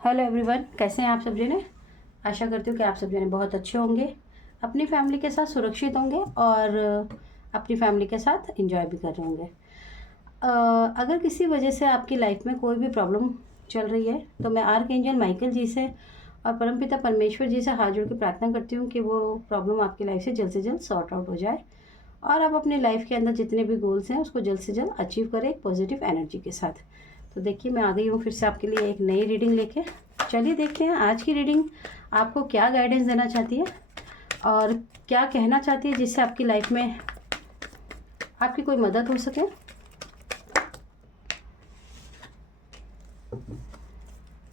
Hello everyone, कैसे हैं आप सब जने। आशा करती हूँ कि आप सब जने बहुत अच्छे होंगे, अपनी फैमिली के साथ सुरक्षित होंगे और अपनी फैमिली के साथ एंजॉय भी कर रहे होंगे। अगर किसी वजह से आपकी लाइफ में कोई भी प्रॉब्लम चल रही है तो मैं आर्कएंजल माइकल जी से और परमपिता परमेश्वर जी से हाथ जोड़ के प्रार्थना करती हूँ कि वो प्रॉब्लम आपकी लाइफ से जल्द सॉर्ट आउट हो जाए और आप अपनी लाइफ के अंदर जितने भी गोल्स हैं उसको जल्द से जल्द अचीव करें एक पॉजिटिव एनर्जी के साथ। तो देखिए, मैं आ गई हूँ फिर से आपके लिए एक नई रीडिंग लेके। चलिए देखते हैं आज की रीडिंग आपको क्या गाइडेंस देना चाहती है और क्या कहना चाहती है जिससे आपकी लाइफ में आपकी कोई मदद हो सके।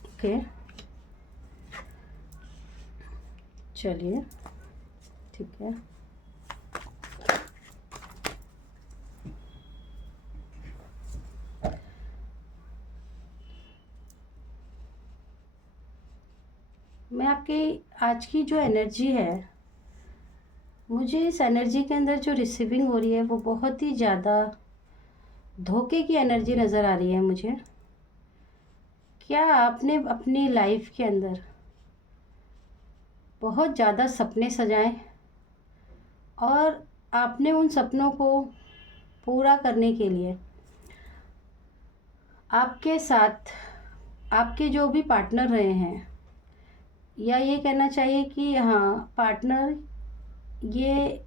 ओके, चलिए ठीक है। मैं आपकी आज की जो एनर्जी है, मुझे इस एनर्जी के अंदर जो रिसीविंग हो रही है वो बहुत ही ज़्यादा धोखे की एनर्जी नज़र आ रही है मुझे। क्या आपने अपनी लाइफ के अंदर बहुत ज़्यादा सपने सजाए और आपने उन सपनों को पूरा करने के लिए आपके साथ आपके जो भी पार्टनर रहे हैं, या ये कहना चाहिए कि हाँ पार्टनर, ये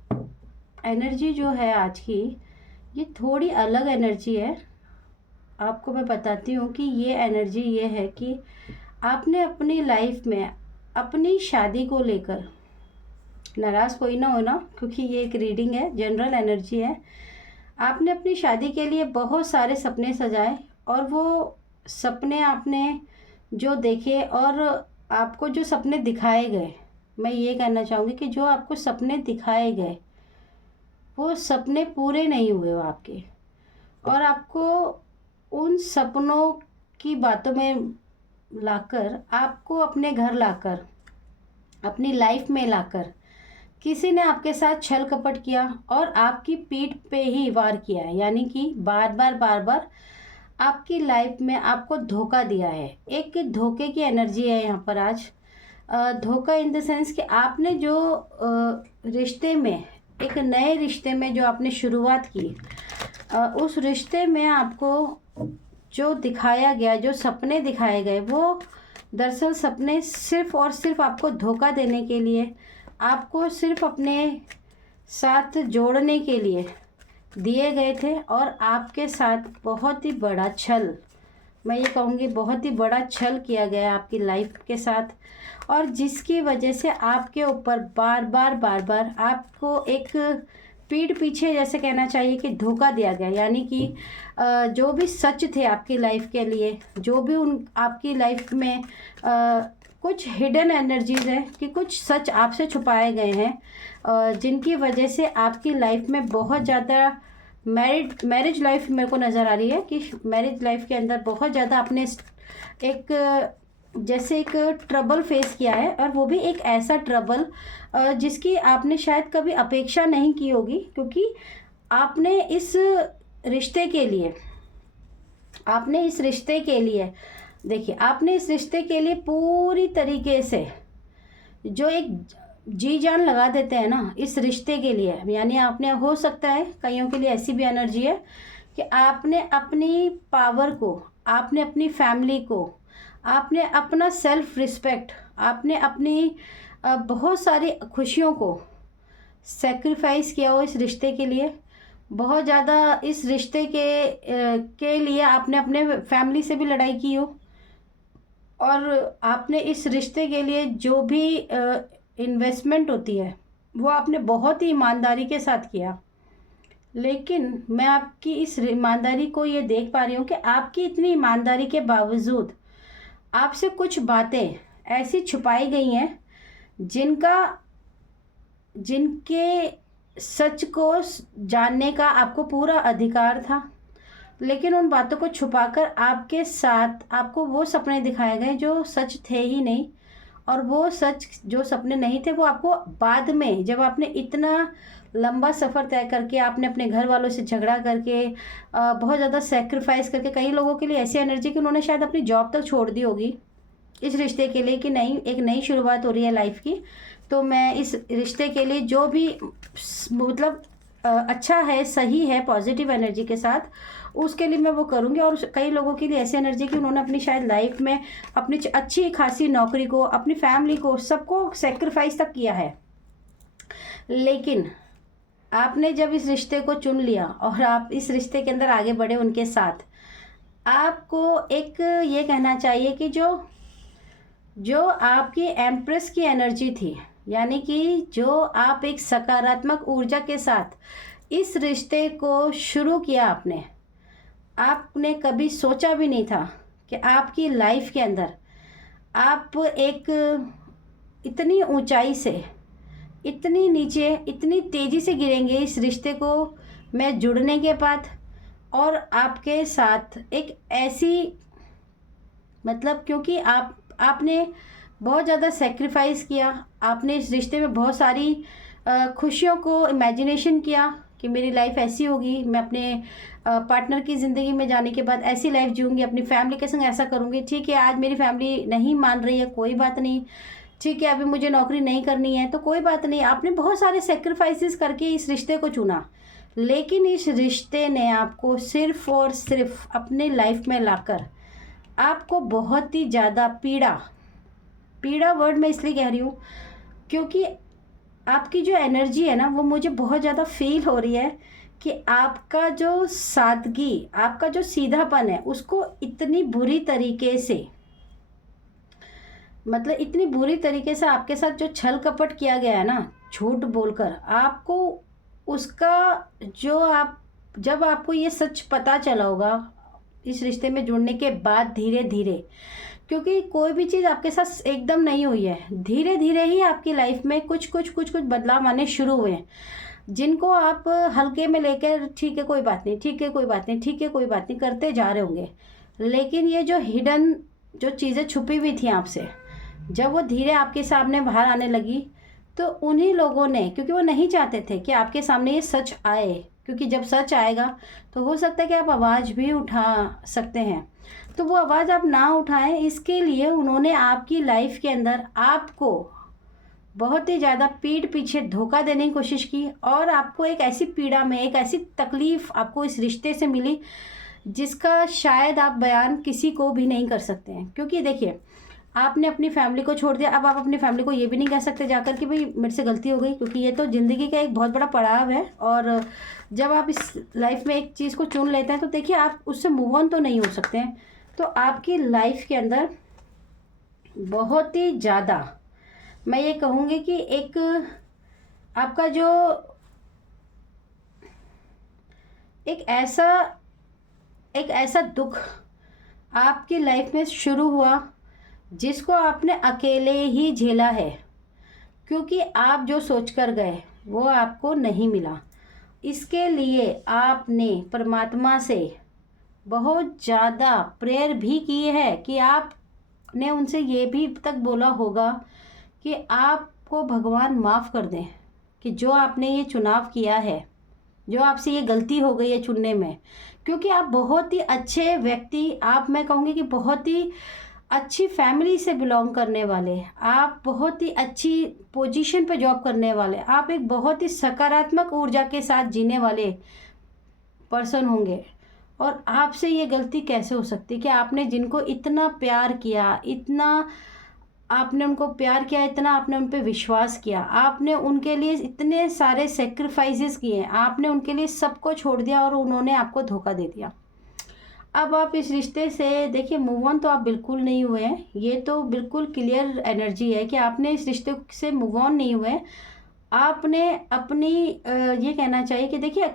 एनर्जी जो है आज की ये थोड़ी अलग एनर्जी है। आपको मैं बताती हूँ कि ये एनर्जी ये है कि आपने अपनी लाइफ में अपनी शादी को लेकर, नाराज़ कोई ना होना क्योंकि ये एक रीडिंग है, जनरल एनर्जी है। आपने अपनी शादी के लिए बहुत सारे सपने सजाए और वो सपने आपने जो देखे और आपको जो सपने दिखाए गए, मैं ये कहना चाहूँगी कि जो आपको सपने दिखाए गए वो सपने पूरे नहीं हुए वो आपके, और आपको उन सपनों की बातों में लाकर, आपको अपने घर लाकर, अपनी लाइफ में लाकर किसी ने आपके साथ छल कपट किया और आपकी पीठ पे ही वार किया है, यानी कि बार बार आपकी लाइफ में आपको धोखा दिया है। एक धोखे की एनर्जी है यहाँ पर आज। धोखा इन द सेंस कि आपने जो रिश्ते में, एक नए रिश्ते में जो आपने शुरुआत की, उस रिश्ते में आपको जो दिखाया गया, जो सपने दिखाए गए, वो दरअसल सपने सिर्फ़ और सिर्फ आपको धोखा देने के लिए, आपको सिर्फ अपने साथ जोड़ने के लिए दिए गए थे और आपके साथ बहुत ही बड़ा छल, मैं ये कहूँगी बहुत ही बड़ा छल किया गया आपकी लाइफ के साथ, और जिसकी वजह से आपके ऊपर बार बार आपको एक पीठ पीछे जैसे कहना चाहिए कि धोखा दिया गया। यानी कि जो भी सच थे आपकी लाइफ के लिए, जो भी उन आपकी लाइफ में कुछ हिडन एनर्जीज है कि कुछ सच आपसे छुपाए गए हैं, जिनकी वजह से आपकी लाइफ में बहुत ज़्यादा मैरिज लाइफ मेरे को नज़र आ रही है कि मैरिज लाइफ के अंदर बहुत ज़्यादा आपने एक जैसे एक ट्रबल फेस किया है, और वो भी एक ऐसा ट्रबल जिसकी आपने शायद कभी अपेक्षा नहीं की होगी, क्योंकि आपने इस रिश्ते के लिए देखिए, आपने इस रिश्ते के लिए पूरी तरीके से जो एक जी जान लगा देते हैं ना इस रिश्ते के लिए, यानी आपने, हो सकता है कईयों के लिए ऐसी भी एनर्जी है कि आपने अपनी पावर को, आपने अपनी फैमिली को, आपने अपना सेल्फ रिस्पेक्ट, आपने अपनी बहुत सारी खुशियों को सेक्रीफाइस किया हो इस रिश्ते के लिए। बहुत ज़्यादा इस रिश्ते के लिए आपने अपने फैमिली से भी लड़ाई की हो, और आपने इस रिश्ते के लिए जो भी इन्वेस्टमेंट होती है वो आपने बहुत ही ईमानदारी के साथ किया। लेकिन मैं आपकी इस ईमानदारी को ये देख पा रही हूँ कि आपकी इतनी ईमानदारी के बावजूद आपसे कुछ बातें ऐसी छुपाई गई हैं जिनके सच को जानने का आपको पूरा अधिकार था, लेकिन उन बातों को छुपाकर आपके साथ आपको वो सपने दिखाए गए जो सच थे ही नहीं, और वो सच जो सपने नहीं थे वो आपको बाद में, जब आपने इतना लंबा सफ़र तय करके, आपने अपने घर वालों से झगड़ा करके, बहुत ज़्यादा सेक्रीफाइस करके, कई लोगों के लिए ऐसी एनर्जी कि उन्होंने शायद अपनी जॉब तक छोड़ दी होगी इस रिश्ते के लिए कि नहीं, एक नई शुरुआत हो रही है लाइफ की, तो मैं इस रिश्ते के लिए जो भी मतलब अच्छा है, सही है, पॉजिटिव एनर्जी के साथ, उसके लिए मैं वो करूँगी। और कई लोगों के लिए ऐसी एनर्जी कि उन्होंने अपनी शायद लाइफ में अपनी अच्छी खासी नौकरी को, अपनी फैमिली को, सबको सेक्रीफाइस तक किया है, लेकिन आपने जब इस रिश्ते को चुन लिया और आप इस रिश्ते के अंदर आगे बढ़े उनके साथ, आपको एक ये कहना चाहिए कि जो जो आपकी एम्प्रेस की एनर्जी थी, यानी कि जो आप एक सकारात्मक ऊर्जा के साथ इस रिश्ते को शुरू किया आपने कभी सोचा भी नहीं था कि आपकी लाइफ के अंदर आप एक इतनी ऊंचाई से इतनी नीचे इतनी तेज़ी से गिरेंगे इस रिश्ते को मैं जुड़ने के बाद। और आपके साथ एक ऐसी मतलब क्योंकि आपने बहुत ज़्यादा सेक्रीफाइस किया, आपने इस रिश्ते में बहुत सारी खुशियों को इमेजिनेशन किया कि मेरी लाइफ ऐसी होगी, मैं अपने पार्टनर की ज़िंदगी में जाने के बाद ऐसी लाइफ जीऊँगी, अपनी फैमिली के संग ऐसा करूँगी। ठीक है, आज मेरी फैमिली नहीं मान रही है, कोई बात नहीं, ठीक है, अभी मुझे नौकरी नहीं करनी है तो कोई बात नहीं। आपने बहुत सारे सेक्रीफाइसेस करके इस रिश्ते को चुना, लेकिन इस रिश्ते ने आपको सिर्फ़ और सिर्फ अपने लाइफ में लाकर आपको बहुत ही ज़्यादा पीड़ा वर्ड मैं इसलिए कह रही हूँ क्योंकि आपकी जो एनर्जी है ना, वो मुझे बहुत ज़्यादा फील हो रही है कि आपका जो सादगी, आपका जो सीधापन है, उसको इतनी बुरी तरीके से, मतलब इतनी बुरी तरीके से आपके साथ जो छल कपट किया गया है ना, झूठ बोलकर, आपको उसका जो जब आपको ये सच पता चला होगा इस रिश्ते में जुड़ने के बाद, धीरे धीरे, क्योंकि कोई भी चीज़ आपके साथ एकदम नहीं हुई है, धीरे धीरे ही आपकी लाइफ में कुछ बदलाव आने शुरू हुए हैं, जिनको आप हल्के में लेकर ठीक है कोई बात नहीं, ठीक है कोई बात नहीं, ठीक है कोई बात नहीं करते जा रहे होंगे। लेकिन ये जो हिडन जो चीज़ें छुपी हुई थी आपसे, जब वो धीरे आपके सामने बाहर आने लगी, तो उन्हीं लोगों ने, क्योंकि वो नहीं चाहते थे कि आपके सामने ये सच आए, क्योंकि जब सच आएगा तो हो सकता है कि आप आवाज़ भी उठा सकते हैं, तो वो आवाज़ आप ना उठाएं, इसके लिए उन्होंने आपकी लाइफ के अंदर आपको बहुत ही ज़्यादा पीठ पीछे धोखा देने की कोशिश की, और आपको एक ऐसी पीड़ा में, एक ऐसी तकलीफ़ आपको इस रिश्ते से मिली जिसका शायद आप बयान किसी को भी नहीं कर सकते हैं। क्योंकि देखिए, आपने अपनी फैमिली को छोड़ दिया, अब आप अपनी फैमिली को ये भी नहीं कह सकते जाकर कि भाई मेरे से गलती हो गई, क्योंकि ये तो ज़िंदगी का एक बहुत बड़ा पड़ाव है। और जब आप इस लाइफ में एक चीज़ को चुन लेते हैं तो देखिए आप उससे मूव ऑन तो नहीं हो सकते हैं। तो आपकी लाइफ के अंदर बहुत ही ज़्यादा मैं ये कहूँगी कि एक आपका जो एक ऐसा दुख आपकी लाइफ में शुरू हुआ जिसको आपने अकेले ही झेला है, क्योंकि आप जो सोच कर गए वो आपको नहीं मिला। इसके लिए आपने परमात्मा से बहुत ज़्यादा प्रेयर भी की है कि आपने उनसे ये भी तक बोला होगा कि आपको भगवान माफ़ कर दें कि जो आपने ये चुनाव किया है, जो आपसे ये गलती हो गई है चुनने में, क्योंकि आप बहुत ही अच्छे व्यक्ति, मैं कहूँगी कि बहुत ही अच्छी फैमिली से बिलोंग करने वाले, आप बहुत ही अच्छी पोजीशन पे जॉब करने वाले, आप एक बहुत ही सकारात्मक ऊर्जा के साथ जीने वाले पर्सन होंगे। और आपसे ये गलती कैसे हो सकती है कि आपने जिनको इतना प्यार किया, इतना आपने उनको प्यार किया, इतना आपने उन पर विश्वास किया, आपने उनके लिए इतने सारे सेक्रीफाइसेस किए, आपने उनके लिए सबको छोड़ दिया और उन्होंने आपको धोखा दे दिया। अब आप इस रिश्ते से देखिए मूव ऑन तो आप बिल्कुल नहीं हुए हैं, ये तो बिल्कुल क्लियर एनर्जी है कि आपने इस रिश्ते से मूव ऑन नहीं हुए। आपने अपनी ये कहना चाहिए कि देखिए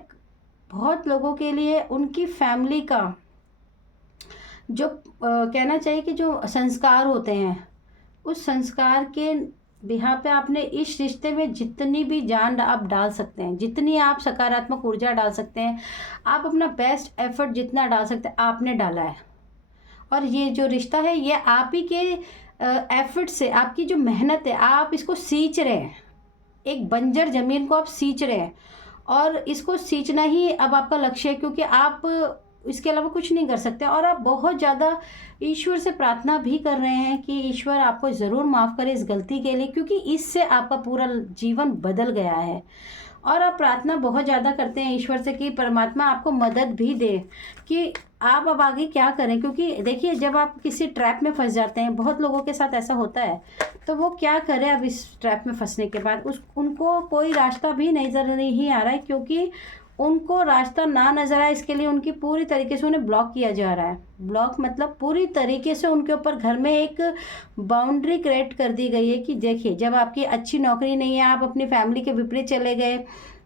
बहुत लोगों के लिए उनकी फैमिली का जो कहना चाहिए कि जो संस्कार होते हैं, उस संस्कार के बिहार पे आपने इस रिश्ते में जितनी भी जान आप डाल सकते हैं, जितनी आप सकारात्मक ऊर्जा डाल सकते हैं, आप अपना बेस्ट एफर्ट जितना डाल सकते हैं आपने डाला है। और ये जो रिश्ता है ये आप ही के एफर्ट से, आपकी जो मेहनत है, आप इसको सींच रहे हैं, एक बंजर ज़मीन को आप सींच रहे हैं, और इसको सींचना ही अब आपका लक्ष्य है, क्योंकि आप इसके अलावा कुछ नहीं कर सकते। और आप बहुत ज़्यादा ईश्वर से प्रार्थना भी कर रहे हैं कि ईश्वर आपको ज़रूर माफ़ करे इस गलती के लिए, क्योंकि इससे आपका पूरा जीवन बदल गया है। और आप प्रार्थना बहुत ज़्यादा करते हैं ईश्वर से कि परमात्मा आपको मदद भी दे कि आप अब आगे क्या करें। क्योंकि देखिए, जब आप किसी ट्रैप में फंस जाते हैं, बहुत लोगों के साथ ऐसा होता है, तो वो क्या करें अब इस ट्रैप में फंसने के बाद। उनको कोई रास्ता भी नज़र नहीं आ रहा है, क्योंकि उनको रास्ता ना नज़र आए इसके लिए उनकी पूरी तरीके से उन्हें ब्लॉक किया जा रहा है। ब्लॉक मतलब पूरी तरीके से उनके ऊपर घर में एक बाउंड्री क्रिएट कर दी गई है कि देखिए, जब आपकी अच्छी नौकरी नहीं है, आप अपनी फैमिली के विपरीत चले गए,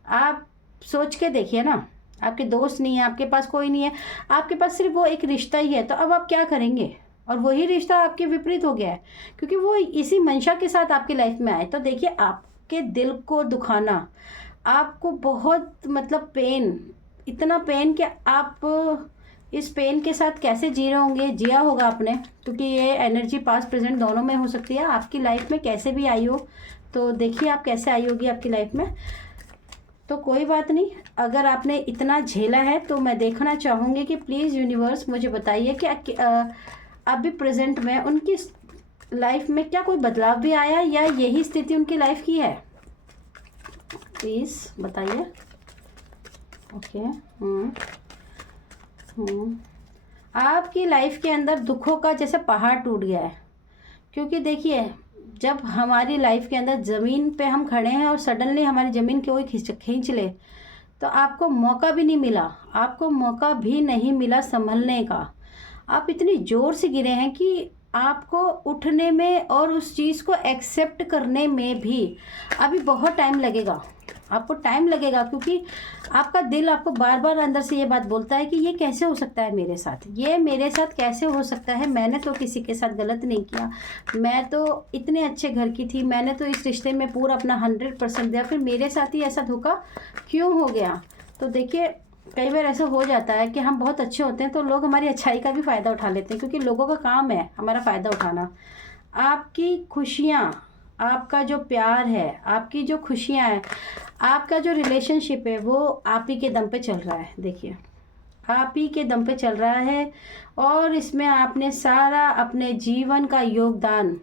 आप सोच के देखिए ना, आपके दोस्त नहीं है, आपके पास कोई नहीं है, आपके पास सिर्फ वो एक रिश्ता ही है, तो अब आप क्या करेंगे। और वही रिश्ता आपके विपरीत हो गया है, क्योंकि वो इसी मंशा के साथ आपकी लाइफ में आए। तो देखिए, आपके दिल को दुखाना, आपको बहुत मतलब पेन, इतना पेन कि आप इस पेन के साथ कैसे जी रहे होंगे, जिया होगा आपने, क्योंकि ये एनर्जी पास्ट प्रेजेंट दोनों में हो सकती है, आपकी लाइफ में कैसे भी आई हो। तो देखिए आप कैसे आई होगी आपकी लाइफ में। तो कोई बात नहीं, अगर आपने इतना झेला है तो मैं देखना चाहूँगी कि प्लीज़ यूनिवर्स मुझे बताइए कि अभी प्रेजेंट में उनकी लाइफ में क्या कोई बदलाव भी आया या यही स्थिति उनकी लाइफ की है। प्लीज़ बताइए। ओके। आपकी लाइफ के अंदर दुखों का जैसे पहाड़ टूट गया है, क्योंकि देखिए, जब हमारी लाइफ के अंदर ज़मीन पे हम खड़े हैं और सडनली हमारी ज़मीन कोई खींच ले, तो आपको मौका भी नहीं मिला, आपको मौका भी नहीं मिला संभलने का। आप इतनी ज़ोर से गिरे हैं कि आपको उठने में और उस चीज़ को एक्सेप्ट करने में भी अभी बहुत टाइम लगेगा, आपको टाइम लगेगा, क्योंकि आपका दिल आपको बार बार अंदर से ये बात बोलता है कि ये कैसे हो सकता है मेरे साथ, ये मेरे साथ कैसे हो सकता है, मैंने तो किसी के साथ गलत नहीं किया, मैं तो इतने अच्छे घर की थी, मैंने तो इस रिश्ते में पूरा अपना 100% दिया, फिर मेरे साथ ही ऐसा धोखा क्यों हो गया। तो देखिए, कई बार ऐसा हो जाता है कि हम बहुत अच्छे होते हैं तो लोग हमारी अच्छाई का भी फ़ायदा उठा लेते हैं, क्योंकि लोगों का काम है हमारा फ़ायदा उठाना। आपकी खुशियाँ, आपका जो प्यार है, आपकी जो खुशियाँ हैं, आपका जो रिलेशनशिप है, वो आप ही के दम पे चल रहा है। देखिए, आप ही के दम पे चल रहा है, और इसमें आपने सारा अपने जीवन का योगदान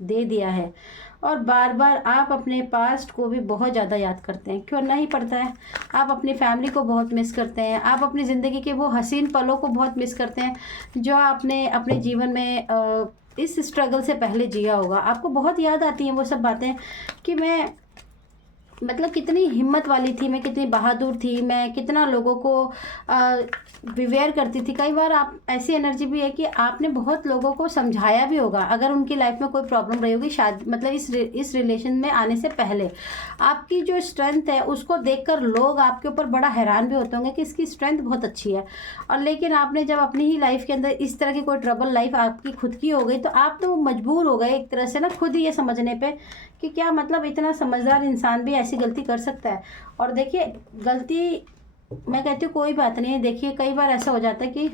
दे दिया है। और बार बार आप अपने पास्ट को भी बहुत ज़्यादा याद करते हैं, क्यों नहीं पड़ता है। आप अपनी फैमिली को बहुत मिस करते हैं, आप अपनी ज़िंदगी के वो हसीन पलों को बहुत मिस करते हैं जो आपने अपने जीवन में इस स्ट्रगल से पहले जिया होगा। आपको बहुत याद आती हैं वो सब बातें कि मैं मतलब कितनी हिम्मत वाली थी, मैं कितनी बहादुर थी, मैं कितना लोगों को विवेयर करती थी। कई बार आप ऐसी एनर्जी भी है कि आपने बहुत लोगों को समझाया भी होगा, अगर उनकी लाइफ में कोई प्रॉब्लम रही होगी, शायद मतलब इस रिलेशन में आने से पहले। आपकी जो स्ट्रेंथ है उसको देखकर लोग आपके ऊपर बड़ा हैरान भी होते होंगे कि इसकी स्ट्रेंथ बहुत अच्छी है। और लेकिन आपने जब अपनी ही लाइफ के अंदर इस तरह की कोई ट्रबल लाइफ आपकी खुद की हो गई, तो आप तो मजबूर हो गए एक तरह से ना, खुद ही ये समझने पे कि क्या मतलब इतना समझदार इंसान भी ऐसी गलती कर सकता है। और देखिए, गलती मैं कहती हूँ कोई बात नहीं है। देखिए, कई बार ऐसा हो जाता है कि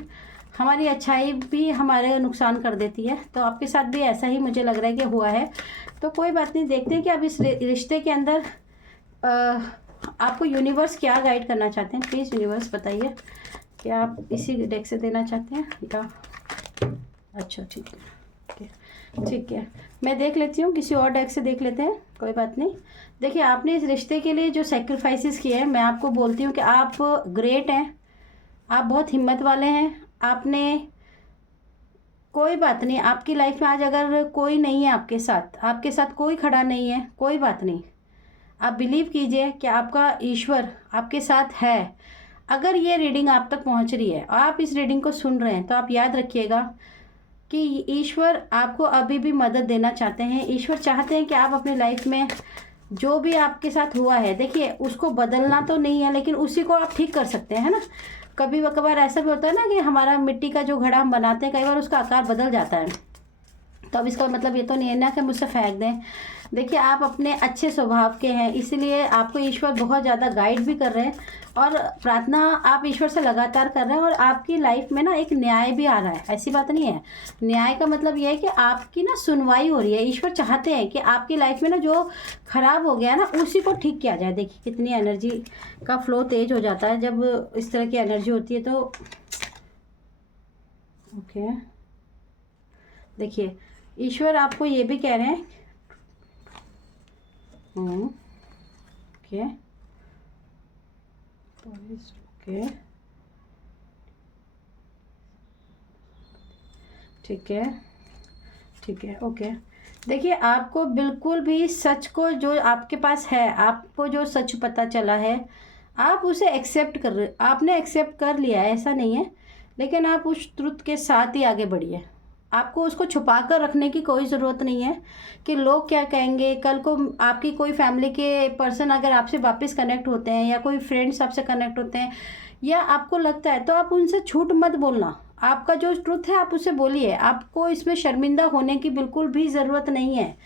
हमारी अच्छाई भी हमारे नुकसान कर देती है, तो आपके साथ भी ऐसा ही मुझे लग रहा है कि हुआ है। तो कोई बात नहीं, देखते हैं कि अब इस रिश्ते के अंदर आपको यूनिवर्स क्या गाइड करना चाहते हैं। प्लीज़ यूनिवर्स बताइए, क्या आप इसी डेक से देना चाहते हैं या अच्छा ठीक है, ठीक है, मैं देख लेती हूँ, किसी और डेक से देख लेते हैं, कोई बात नहीं। देखिए, आपने इस रिश्ते के लिए जो सेक्रीफाइसेस किए हैं, मैं आपको बोलती हूँ कि आप ग्रेट हैं, आप बहुत हिम्मत वाले हैं। आपने कोई बात नहीं, आपकी लाइफ में आज अगर कोई नहीं है आपके साथ कोई खड़ा नहीं है, कोई बात नहीं, आप बिलीव कीजिए कि आपका ईश्वर आपके साथ है। अगर ये रीडिंग आप तक पहुँच रही है, आप इस रीडिंग को सुन रहे हैं, तो आप याद रखिएगा कि ईश्वर आपको अभी भी मदद देना चाहते हैं। ईश्वर चाहते हैं कि आप अपनी लाइफ में जो भी आपके साथ हुआ है, देखिए उसको बदलना तो नहीं है, लेकिन उसी को आप ठीक कर सकते हैं, है ना। कभी कभार ऐसा भी होता है ना कि हमारा मिट्टी का जो घड़ा हम बनाते हैं, कई बार उसका आकार बदल जाता है, तो अब इसका मतलब ये तो नहीं है ना कि मुझसे फेंक दें। देखिए, आप अपने अच्छे स्वभाव के हैं, इसलिए आपको ईश्वर बहुत ज़्यादा गाइड भी कर रहे हैं, और प्रार्थना आप ईश्वर से लगातार कर रहे हैं, और आपकी लाइफ में ना एक न्याय भी आ रहा है। ऐसी बात नहीं है, न्याय का मतलब ये है कि आपकी ना सुनवाई हो रही है। ईश्वर चाहते हैं कि आपकी लाइफ में ना जो खराब हो गया ना, उसी को ठीक किया जाए। देखिए, कितनी एनर्जी का फ्लो तेज हो जाता है जब इस तरह की एनर्जी होती है। तो ओके, देखिए ईश्वर आपको ये भी कह रहे हैं। ओके ओके, ठीक है ठीक है, ओके। देखिए आपको बिल्कुल भी सच को, जो आपके पास है, आपको जो सच पता चला है, आप उसे एक्सेप्ट कर रहे, आपने एक्सेप्ट कर लिया है, ऐसा नहीं है, लेकिन आप उस ट्रुथ के साथ ही आगे बढ़िए। आपको उसको छुपा कर रखने की कोई ज़रूरत नहीं है कि लोग क्या कहेंगे। कल को आपकी कोई फैमिली के पर्सन अगर आपसे वापस कनेक्ट होते हैं, या कोई फ्रेंड्स आपसे कनेक्ट होते हैं, या आपको लगता है, तो आप उनसे झूठ मत बोलना। आपका जो ट्रुथ है आप उसे बोलिए। आपको इसमें शर्मिंदा होने की बिल्कुल भी ज़रूरत नहीं है।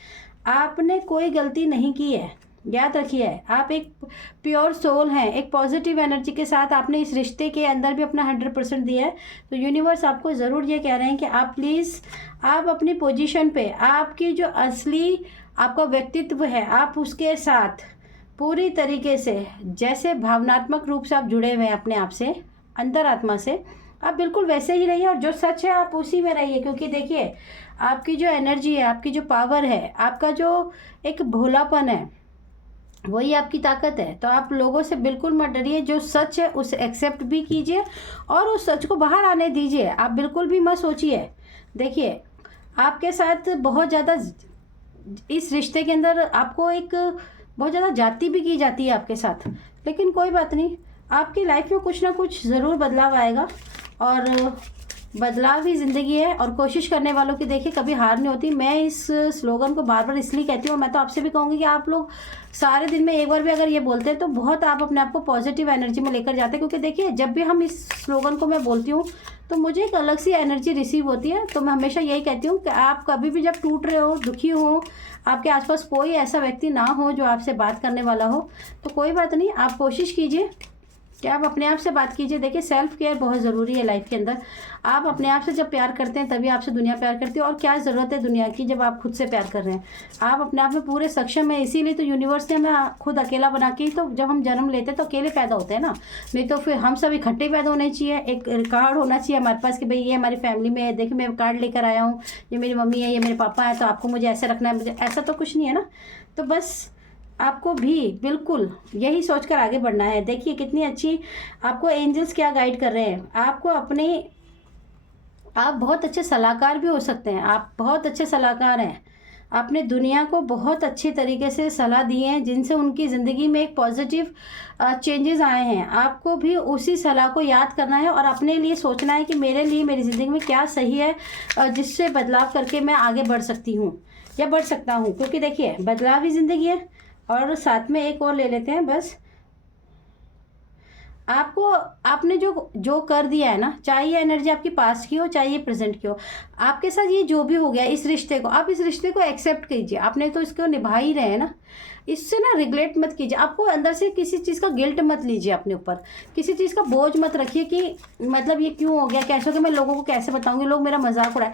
आपने कोई गलती नहीं की है, याद रखिए। आप एक प्योर सोल हैं, एक पॉजिटिव एनर्जी के साथ आपने इस रिश्ते के अंदर भी अपना 100% दिया है। तो यूनिवर्स आपको ज़रूर ये कह रहे हैं कि आप प्लीज़, आप अपनी पोजीशन पे, आपकी जो असली आपका व्यक्तित्व है, आप उसके साथ पूरी तरीके से, जैसे भावनात्मक रूप से आप जुड़े हुए हैं अपने आप से, अंतरात्मा से, आप बिल्कुल वैसे ही रहिए, और जो सच है आप उसी में रहिए। क्योंकि देखिए आपकी जो एनर्जी है, आपकी जो पावर है, आपका जो एक भोलापन है, वही आपकी ताकत है। तो आप लोगों से बिल्कुल मत डरिए। जो सच है उसे एक्सेप्ट भी कीजिए और उस सच को बाहर आने दीजिए। आप बिल्कुल भी मत सोचिए। देखिए आपके साथ बहुत ज़्यादा, इस रिश्ते के अंदर आपको एक बहुत ज़्यादा जाति भी की जाती है आपके साथ, लेकिन कोई बात नहीं, आपकी लाइफ में कुछ ना कुछ ज़रूर बदलाव आएगा। और बदलाव ही ज़िंदगी है, और कोशिश करने वालों की देखिए कभी हार नहीं होती। मैं इस स्लोगन को बार बार इसलिए कहती हूँ, और मैं तो आपसे भी कहूँगी कि आप लोग सारे दिन में एक बार भी अगर ये बोलते हैं तो बहुत आप अपने आप को पॉजिटिव एनर्जी में लेकर जाते हैं। क्योंकि देखिए जब भी हम इस स्लोगन को मैं बोलती हूँ तो मुझे एक अलग सी एनर्जी रिसीव होती है। तो मैं हमेशा यही कहती हूँ कि आप कभी भी जब टूट रहे हो, दुखी हो, आपके आसपास कोई ऐसा व्यक्ति ना हो जो आपसे बात करने वाला हो, तो कोई बात नहीं, आप कोशिश कीजिए कि आप अपने आप से बात कीजिए। देखिए सेल्फ केयर बहुत ज़रूरी है लाइफ के अंदर। आप अपने आप से जब प्यार करते हैं तभी आपसे दुनिया प्यार करती है। और क्या ज़रूरत है दुनिया की जब आप खुद से प्यार कर रहे हैं। आप अपने आप में पूरे सक्षम है, इसीलिए तो यूनिवर्स ने हमें खुद अकेला बना के, तो जब हम जन्म लेते हैं तो अकेले पैदा होते हैं ना, नहीं तो फिर हम सब इकट्ठे पैदा होने चाहिए। एक रिकॉर्ड होना चाहिए हमारे पास कि भाई ये हमारी फैमिली में है, देखिए मैं कार्ड लेकर आया हूँ, ये मेरी मम्मी है, ये मेरे पापा है, तो आपको मुझे ऐसे रखना है, मुझे ऐसा तो कुछ नहीं है ना। तो बस आपको भी बिल्कुल यही सोचकर आगे बढ़ना है। देखिए कितनी अच्छी आपको एंजल्स क्या गाइड कर रहे हैं। आपको अपने, आप बहुत अच्छे सलाहकार भी हो सकते हैं। आप बहुत अच्छे सलाहकार हैं। आपने दुनिया को बहुत अच्छे तरीके से सलाह दी है, जिनसे उनकी ज़िंदगी में एक पॉजिटिव चेंजेस आए हैं। आपको भी उसी सलाह को याद करना है और अपने लिए सोचना है कि मेरे लिए मेरी ज़िंदगी में क्या सही है, जिससे बदलाव करके मैं आगे बढ़ सकती हूँ या बढ़ सकता हूँ। क्योंकि देखिए बदलाव ही ज़िंदगी है। और साथ में एक और ले लेते हैं बस। आपको, आपने जो जो कर दिया है ना, चाहे ये एनर्जी आपकी पास्ट की हो, चाहे ये प्रेजेंट की हो, आपके साथ ये जो भी हो गया, इस रिश्ते को, आप इस रिश्ते को एक्सेप्ट कीजिए। आपने तो इसको निभा ही रहे हैं ना, इससे ना रिग्रेट मत कीजिए। आपको अंदर से किसी चीज़ का गिल्ट मत लीजिए अपने ऊपर, किसी चीज़ का बोझ मत रखिए कि मतलब ये क्यों हो गया, कैसे हो गया, मैं लोगों को कैसे बताऊँगी, लोग मेरा मजाक उड़ाए।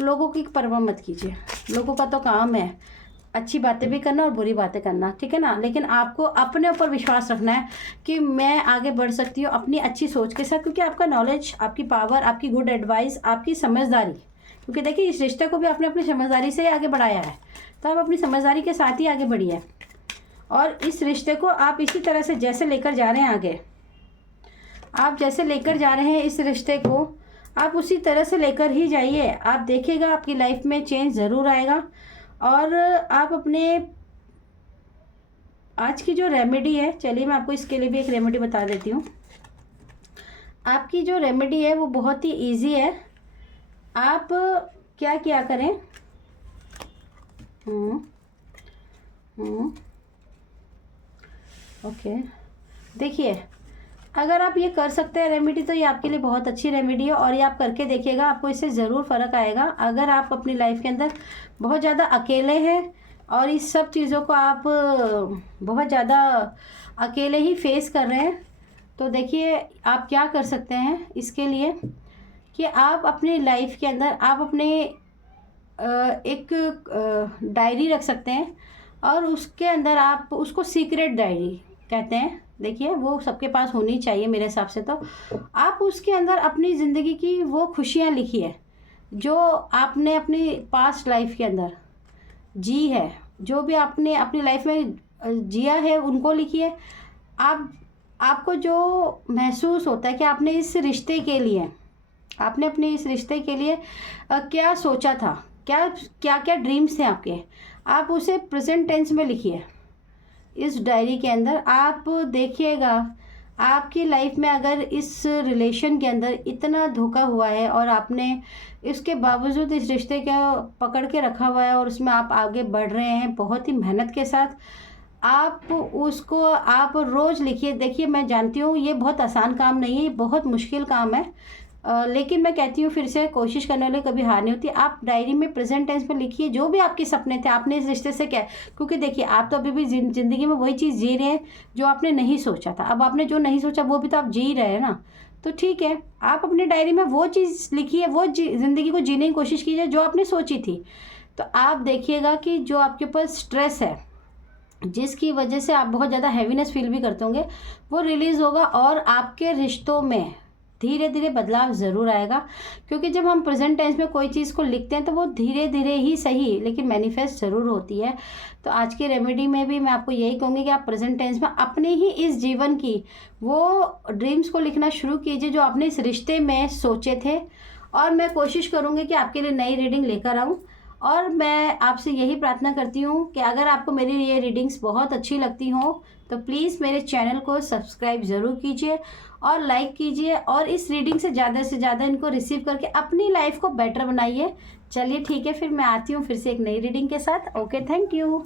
लोगों की परवाह मत कीजिए। लोगों का तो काम है अच्छी बातें भी करना और बुरी बातें करना, ठीक है ना। लेकिन आपको अपने ऊपर विश्वास रखना है कि मैं आगे बढ़ सकती हूँ अपनी अच्छी सोच के साथ। क्योंकि आपका नॉलेज, आपकी पावर, आपकी गुड एडवाइस, आपकी समझदारी, क्योंकि देखिए इस रिश्ते को भी आपने अपनी समझदारी से ही आगे बढ़ाया है, तो आप अपनी समझदारी के साथ ही आगे बढ़िए। और इस रिश्ते को आप इसी तरह से जैसे लेकर जा रहे हैं आगे, आप जैसे लेकर जा रहे हैं इस रिश्ते को, आप उसी तरह से लेकर ही जाइए। आप देखिएगा आपकी लाइफ में चेंज ज़रूर आएगा। और आप अपने आज की जो रेमेडी है, चलिए मैं आपको इसके लिए भी एक रेमेडी बता देती हूँ। आपकी जो रेमेडी है वो बहुत ही इजी है। आप क्या किया करें, ओके, देखिए अगर आप ये कर सकते हैं रेमेडी, तो ये आपके लिए बहुत अच्छी रेमेडी है और ये आप करके देखिएगा, आपको इससे ज़रूर फ़र्क आएगा। अगर आप अपनी लाइफ के अंदर बहुत ज़्यादा अकेले हैं और इस सब चीज़ों को आप बहुत ज़्यादा अकेले ही फेस कर रहे हैं, तो देखिए आप क्या कर सकते हैं इसके लिए कि आप अपनी लाइफ के अंदर आप अपने एक डायरी रख सकते हैं और उसके अंदर आप उसको सीक्रेट डायरी, कहते हैं, देखिए वो सबके पास होनी चाहिए मेरे हिसाब से। तो आप उसके अंदर अपनी ज़िंदगी की वो खुशियाँ लिखिए जो आपने अपनी पास्ट लाइफ के अंदर जी है, जो भी आपने अपनी लाइफ में जिया है उनको लिखिए। आप आपको जो महसूस होता है कि आपने इस रिश्ते के लिए, आपने अपने इस रिश्ते के लिए क्या सोचा था, क्या क्या क्या ड्रीम्स थे आपके, आप उसे प्रेजेंट टेंस में लिखिए इस डायरी के अंदर। आप देखिएगा आपकी लाइफ में अगर इस रिलेशन के अंदर इतना धोखा हुआ है और आपने इसके बावजूद इस रिश्ते को पकड़ के रखा हुआ है और उसमें आप आगे बढ़ रहे हैं बहुत ही मेहनत के साथ, आप उसको आप रोज़ लिखिए। देखिए मैं जानती हूँ ये बहुत आसान काम नहीं है, ये बहुत मुश्किल काम है, लेकिन मैं कहती हूँ फिर से कोशिश करने वाले कभी हार नहीं होती। आप डायरी में प्रेजेंट टेंस में लिखिए जो भी आपके सपने थे, आपने इस रिश्ते से क्या, क्योंकि देखिए आप तो अभी भी ज़िंदगी में वही चीज़ जी रहे हैं जो आपने नहीं सोचा था। अब आपने जो नहीं सोचा वो भी तो आप जी रहे हैं ना, तो ठीक है आप अपनी डायरी में वो चीज़ लिखिए, वो ज़िंदगी को जीने की कोशिश कीजिए जो आपने सोची थी। तो आप देखिएगा कि जो आपके ऊपर स्ट्रेस है, जिसकी वजह से आप बहुत ज़्यादा हैवीनेस फील भी करते होंगे, वो रिलीज़ होगा और आपके रिश्तों में धीरे धीरे बदलाव ज़रूर आएगा। क्योंकि जब हम प्रेजेंट टेंस में कोई चीज़ को लिखते हैं तो वो धीरे धीरे ही सही लेकिन मैनिफेस्ट ज़रूर होती है। तो आज की रेमेडी में भी मैं आपको यही कहूँगी कि आप प्रेजेंट टेंस में अपने ही इस जीवन की वो ड्रीम्स को लिखना शुरू कीजिए जो आपने इस रिश्ते में सोचे थे। और मैं कोशिश करूँगी कि आपके लिए नई रीडिंग लेकर आऊँ। और मैं आपसे यही प्रार्थना करती हूँ कि अगर आपको मेरी ये रीडिंग्स बहुत अच्छी लगती हों तो प्लीज़ मेरे चैनल को सब्सक्राइब ज़रूर कीजिए और लाइक कीजिए और इस रीडिंग से ज़्यादा इनको रिसीव करके अपनी लाइफ को बेटर बनाइए। चलिए ठीक है, फिर मैं आती हूँ फिर से एक नई रीडिंग के साथ। Okay, thank you.